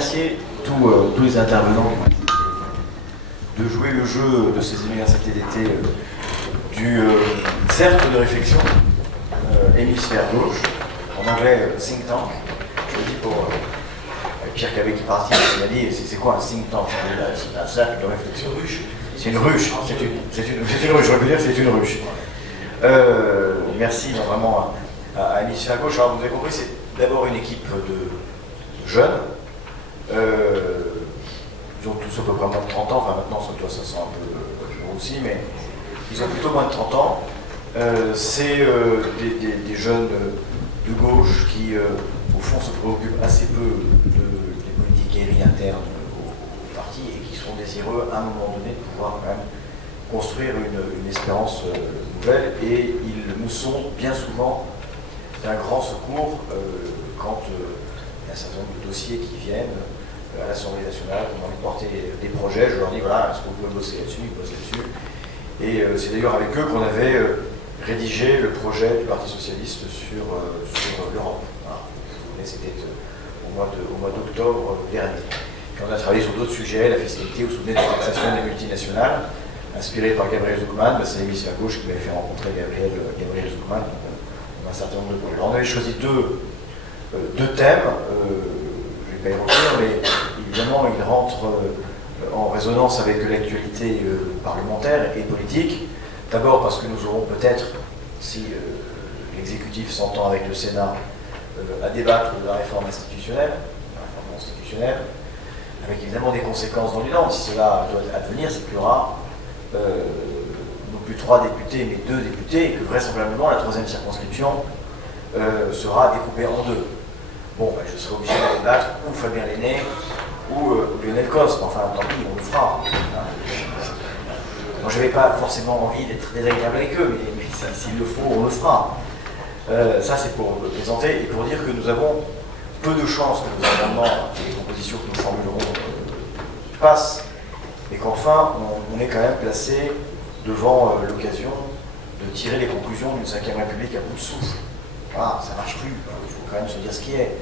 remercier tous les intervenants de jouer le jeu de ces universités d'été du cercle de réflexion hémisphère gauche, en anglais think tank. Je le dis pour Pierre Cabet qui partit, il m'a dit c'est quoi un think tank? C'est un cercle de réflexion. C'est une ruche, c'est une ruche, je veux dire c'est une ruche. Merci vraiment à hémisphère gauche. Alors vous avez compris, c'est d'abord une équipe de jeunes. Ils ont tous à peu près moins de 30 ans, enfin maintenant ça sent un peu aussi, mais ils ont plutôt moins de 30 ans. C'est des jeunes de gauche qui, au fond, se préoccupent assez peu des politiques guéries internes au parti et qui sont désireux, à un moment donné, de pouvoir quand même construire une espérance nouvelle. Et ils nous sont bien souvent d'un grand secours quand il y a un certain nombre de dossiers qui viennent à l'Assemblée nationale, on a envie de porter des projets, je leur dis voilà, est-ce que vous pouvez bosser là-dessus, ils bossent là-dessus. Et c'est d'ailleurs avec eux qu'on avait rédigé le projet du Parti Socialiste sur l'Europe. Voilà. C'était au mois d'octobre dernier. Puis on a travaillé sur d'autres sujets, la fiscalité, vous vous souvenez de la taxation des multinationales, inspiré par Gabriel Zucman, c'est l'hémisphère gauche qui m'avait fait rencontrer Gabriel Zucman, un certain nombre de projets. Alors on avait choisi deux thèmes. Je ne vais pas y revenir, mais évidemment, il rentre en résonance avec l'actualité parlementaire et politique. D'abord parce que nous aurons peut-être, si l'exécutif s'entend avec le Sénat, à débattre de la réforme institutionnelle, avec évidemment des conséquences dans l'élan. Si cela doit advenir, c'est qu'il y aura non plus 3 députés, mais 2 députés, et que vraisemblablement la 3e circonscription sera découpée en 2. Bon, ben, je serai obligé de débattre ou Fabien Lenné ou Lionel Cosme. Enfin, tant pis, on le fera. Moi, je n'avais pas forcément envie d'être désagréable avec eux, mais s'il le faut, on le fera. Ça, c'est pour le présenter et pour dire que nous avons peu de chances que nos amendements et les propositions que nous formulerons passent, et qu'enfin, on est quand même placé devant l'occasion de tirer les conclusions d'une 5e République à bout de souffle. Voilà, ça ne marche plus, il faut quand même se dire ce qui est.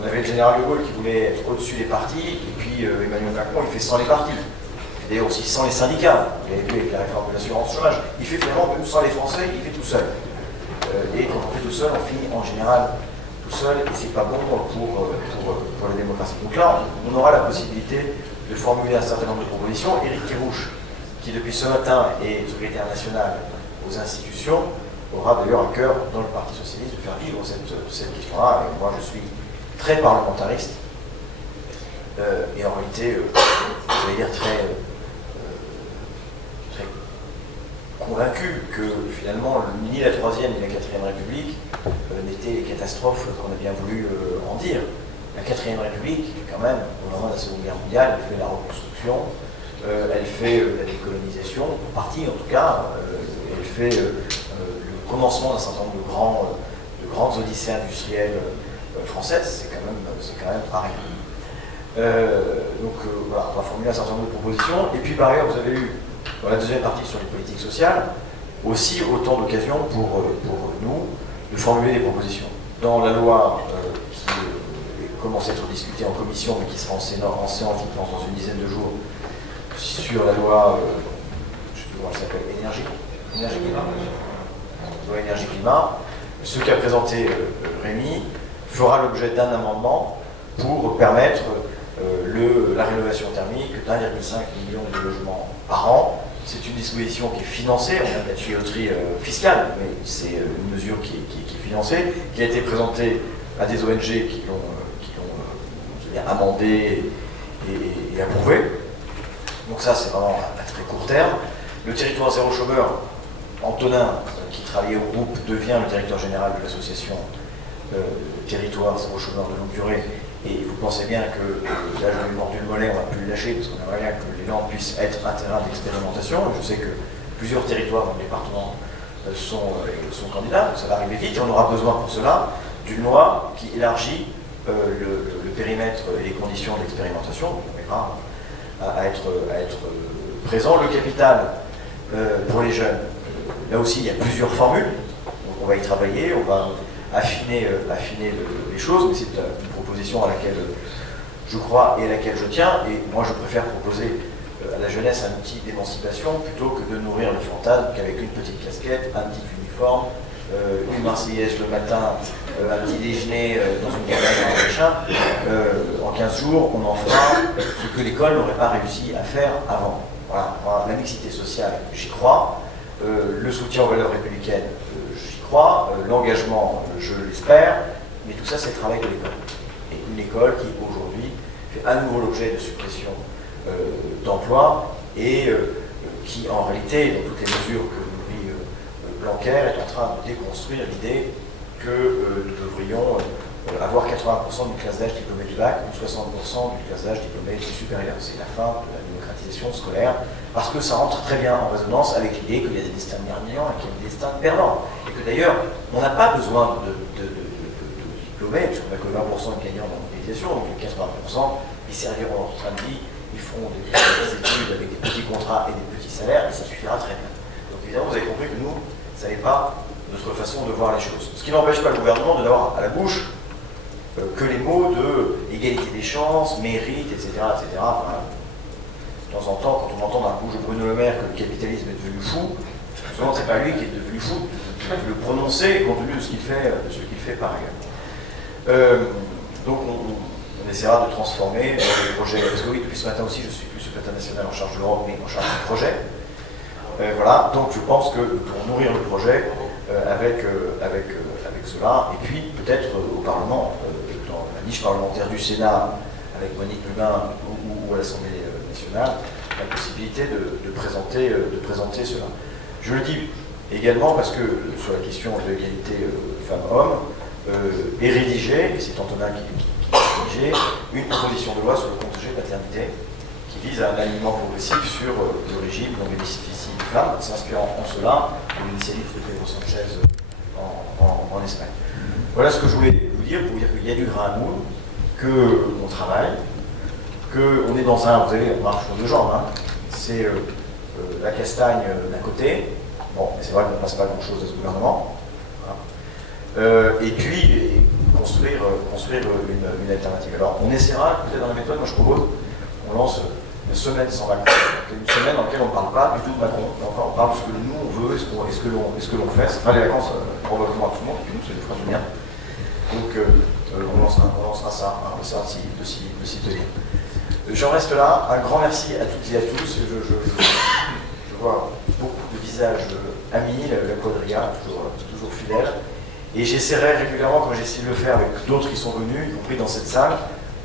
On avait le général de Gaulle qui voulait être au-dessus des partis, et puis Emmanuel Macron, il fait sans les partis. D'ailleurs aussi sans les syndicats. Vous l'avez vu avec la réforme de l'assurance chômage. Il fait vraiment, même sans les Français, il fait tout seul. Et quand on fait tout seul, on finit en général tout seul, et c'est pas bon pour la démocratie. Donc là, on aura la possibilité de formuler un certain nombre de propositions. Éric Kerrouche, qui depuis ce matin est secrétaire national aux institutions, aura d'ailleurs à cœur, dans le Parti Socialiste, de faire vivre cette question-là. Et moi, je suis très parlementariste, et en réalité, je vais dire très convaincu que finalement, ni la 3e ni la 4e République n'étaient les catastrophes qu'on a bien voulu en dire. La 4e République, quand même, au moment de la Seconde Guerre mondiale, elle fait la reconstruction, elle fait la décolonisation, en partie en tout cas, elle fait le commencement d'un certain nombre de grandes odyssées industrielles françaises, c'est quand même pas rien. Donc voilà, on va formuler un certain nombre de propositions. Et puis par ailleurs, vous avez eu dans la deuxième partie sur les politiques sociales aussi autant d'occasions pour nous de formuler des propositions. Dans la loi qui commence à être discutée en commission, mais qui sera en séance, je pense, dans une dizaine de jours, sur la loi, je ne sais plus comment elle s'appelle, énergie-climat, ce qu'a présenté Rémi fera l'objet d'un amendement pour permettre la rénovation thermique d'1,5 million de logements par an. C'est une disposition qui est financée, on a de la tuyauterie fiscale, mais c'est une mesure qui est financée, qui a été présentée à des ONG qui l'ont amendée et approuvée. Donc ça, c'est vraiment à très court terme. Le territoire zéro chômeur, Antonin, qui travaillait au groupe, devient le directeur général de l'association Territoire zéro chômeur de longue durée. Et vous pensez bien que là, je lui ai mordu le mollet, on va plus le lâcher, parce qu'on aimerait bien que les Landes puissent être un terrain d'expérimentation. Je sais que plusieurs territoires dans le département sont candidats, donc ça va arriver vite, et on aura besoin pour cela d'une loi qui élargit le périmètre et les conditions d'expérimentation. On verra à être présent. Le capital pour les jeunes, là aussi, il y a plusieurs formules, donc on va y travailler, on va affiner les choses, mais c'est une proposition à laquelle je crois et à laquelle je tiens, et moi je préfère proposer à la jeunesse un outil d'émancipation plutôt que de nourrir le fantasme qu'avec une petite casquette, un petit uniforme, une Marseillaise le matin, un petit déjeuner dans une cabane à un machin, en 15 jours, on en fera ce que l'école n'aurait pas réussi à faire avant. Voilà, la mixité sociale, j'y crois. Le soutien aux valeurs républicaines, j'y crois. L'engagement, je l'espère. Mais tout ça, c'est le travail de l'école. Et une école qui, aujourd'hui, fait à nouveau l'objet de suppression d'emplois et qui, en réalité, dans toutes les mesures que nourrit Blanquer, est en train de déconstruire l'idée que nous devrions avoir 80% d'une classe d'âge diplômée du bac ou 60% d'une classe d'âge diplômée du supérieur. C'est la fin de la démocratisation scolaire, parce que ça rentre très bien en résonance avec l'idée qu'il y a des destins gagnants et qu'il y a des destins perdants. Et que d'ailleurs, on n'a pas besoin de diplômés, puisqu'on n'a que 20% de gagnants dans l'organisation, donc les 80%, ils serviront leur train de vie, ils feront des études avec des petits contrats et des petits salaires, et ça suffira très bien. Donc évidemment, vous avez compris que nous, ça n'est pas notre façon de voir les choses. Ce qui n'empêche pas le gouvernement de n'avoir à la bouche que les mots de égalité des chances, mérite, etc. etc. Voilà. De temps en temps, quand on entend d'un bouche de Bruno Le Maire que le capitalisme est devenu fou, souvent c'est pas lui qui est devenu fou, de le prononcer compte tenu de ce qu'il fait par ailleurs. Donc on essaiera de transformer les projets. Parce que oui, depuis ce matin aussi, je suis plus secrétaire national en charge de l'Europe, mais en charge du projet. Voilà, donc je pense que pour nourrir le projet avec cela, et puis peut-être au Parlement, dans la niche parlementaire du Sénat, avec Monique Lubin ou à l'Assemblée nationale, la possibilité de présenter cela. Je le dis également parce que sur la question de l'égalité femmes-hommes, est rédigée, et c'est Antonin qui a rédigé, une proposition de loi sur le congé paternité qui vise à un alignement progressif sur le régime dont bénéficient les femmes, s'inspirant en cela de l'initiative de Pedro Sanchez en Espagne. Voilà ce que je voulais vous dire, pour vous dire qu'il y a du grain à moudre, qu'on travaille, qu'on est dans un, vous savez, on marche sur deux jambes, hein. C'est la castagne d'un côté, bon, mais c'est vrai qu'on ne passe pas grand-chose à ce gouvernement, et puis construire une alternative. Alors, on essaiera, peut-être dans la méthode, moi je propose, on lance une semaine sans Macron, une semaine dans laquelle on ne parle pas du tout de Macron, on parle de ce que nous on veut, est-ce que l'on fait, c'est pas les vacances probablement à tout le monde, et puis nous, ça nous fera du bien. Donc, on lancera ça, on essaiera de s'y tenir. J'en reste là, un grand merci à toutes et à tous, je vois beaucoup de visages amis, la quadrilla, toujours fidèle. Et j'essaierai régulièrement, comme j'essaie de le faire avec d'autres qui sont venus, y compris dans cette salle,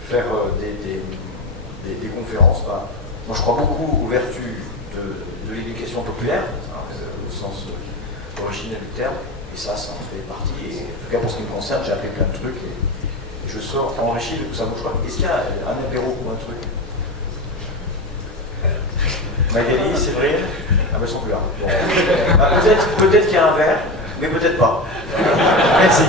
faire des conférences. Moi, je crois beaucoup aux vertus de l'éducation populaire, au sens originel du terme, et ça en fait partie. Et en tout cas, pour ce qui me concerne, j'ai appris plein de trucs et je sors enrichi de tout ça. Est-ce qu'il y a un apéro ou un truc? Magali, Séverine? Ah ben, ils sont plus là. Bon. Peut-être qu'il y a un verre, mais peut-être pas. Merci.